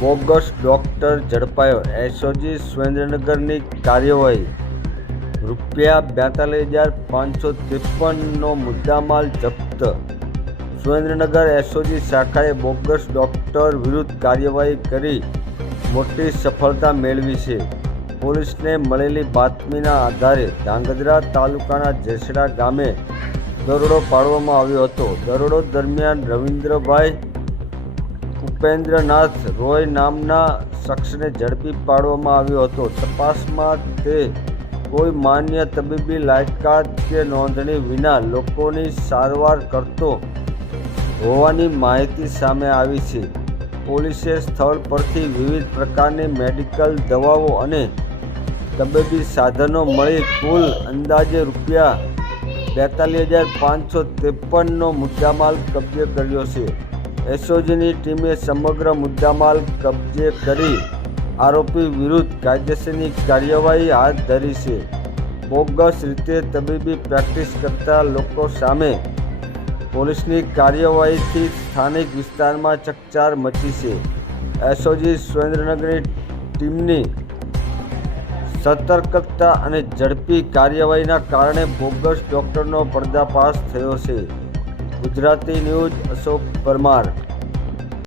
Bogus doctor ઝડપાયો, SOG સુરેન્દ્રનગરની કાર્યવાહી. ₹42,553નો મુદ્દામાલ જપ્ત. સુરેન્દ્રનગર એસઓજી શાખાએ બોગસ ડોક્ટર વિરુદ્ધ કાર્યવાહી કરી મોટી સફળતા મેળવી છે. પોલીસને મળેલી બાતમીના આધારે ધાંગધ્રા તાલુકાના જેસડા ગામે દરોડો પાડવામાં આવ્યો હતો. દરોડો દરમિયાન રવિન્દ્રભાઈ ઉપેન્દ્રનાથ રોય નામના શખ્સને ઝડપી પાડવામાં આવ્યો હતો. તપાસમાં તે કોઈ માન્ય તબીબી લાયકાત કે નોંધણી વિના લોકોની સારવાર કરતો હોવાની માહિતી સામે આવી છે. પોલીસે સ્થળ પરથી વિવિધ પ્રકારની મેડિકલ દવાઓ અને તબીબી સાધનો મળી કુલ અંદાજે ₹42,553નો મુદ્દામાલ કબજે કર્યો છે. એસઓજીની ટીમે સમગ્ર મુદ્દામાલ કબજે કરી આરોપી વિરુદ્ધ કાયદેસરની કાર્યવાહી હાથ ધરી છે. બોગસ રીતે તબીબી પ્રેક્ટિસ કરતા લોકો સામે પોલીસની કાર્યવાહીથી સ્થાનિક વિસ્તારમાં ચકચાર મચી છે. એસઓજી સુરેન્દ્રનગરની ટીમની સતર્કતા અને ઝડપી કાર્યવાહીના કારણે બોગસ ડોક્ટરનો પર્દાફાશ થયો છે. ગુજરાતી ન્યૂઝ, અશોક પરમાર.